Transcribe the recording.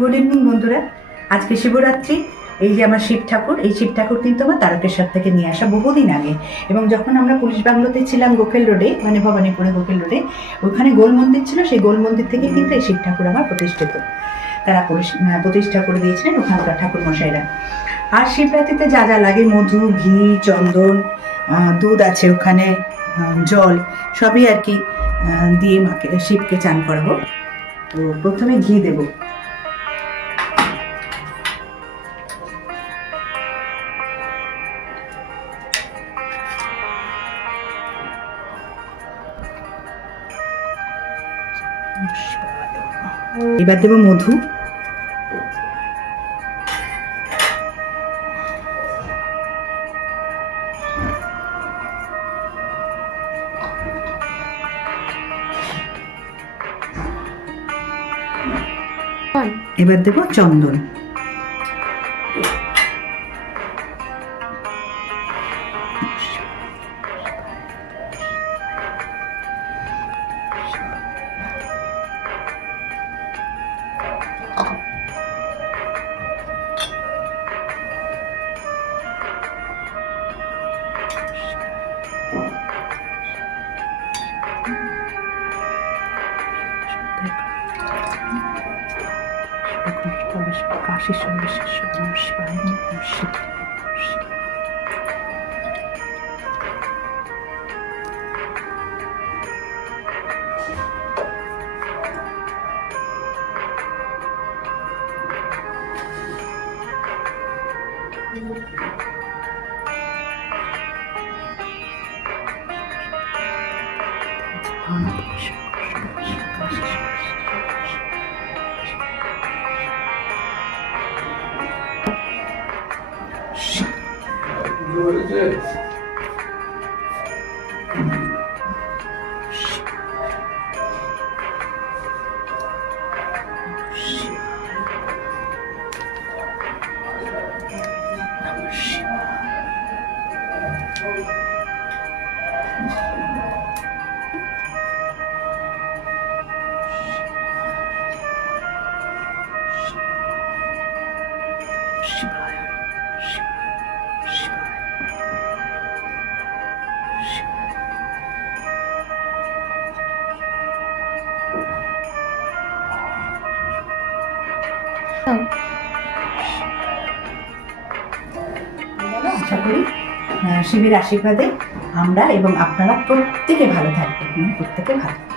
Good evening বন্ধুরা। আজকে শিবরাত্রি। এই যে আমার শিব ঠাকুর, এই শিব ঠাকুর কিন্তু আমার তারকেশ্বর থেকে নিয়ে আসা বহুদিন আগে। এবং যখন আমরা পুলিশ বাংলোতে ছিলাম গোখেল রোডে, মানে ভবানীপুরে গোখেল রোডে, ওখানে গোল মন্দির ছিল, সেই গোল মন্দির থেকে কিন্তু এই শিব ঠাকুর আমার প্রতিষ্ঠিত। তারা প্রতিষ্ঠা করে দিয়েছিলেন ওখানকার ঠাকুর মশাইরা। আর শিবরাত্রিতে যা যা লাগে, মধু, ঘি, চন্দন, দুধ আছে ওখানে, জল, সবই আর কি দিয়ে মাকে শিবকে চান করাবো। তো প্রথমে ঘি দেবো। এবার দেবো মধু, এবার দেবো চন্দন, কাশী সর্বেশ্বর শিবায় নমঃ শিবায়। আশা করি শিবের আশীর্বাদে আমরা এবং আপনারা প্রত্যেকে ভালো থাকবেন, প্রত্যেকে ভালো।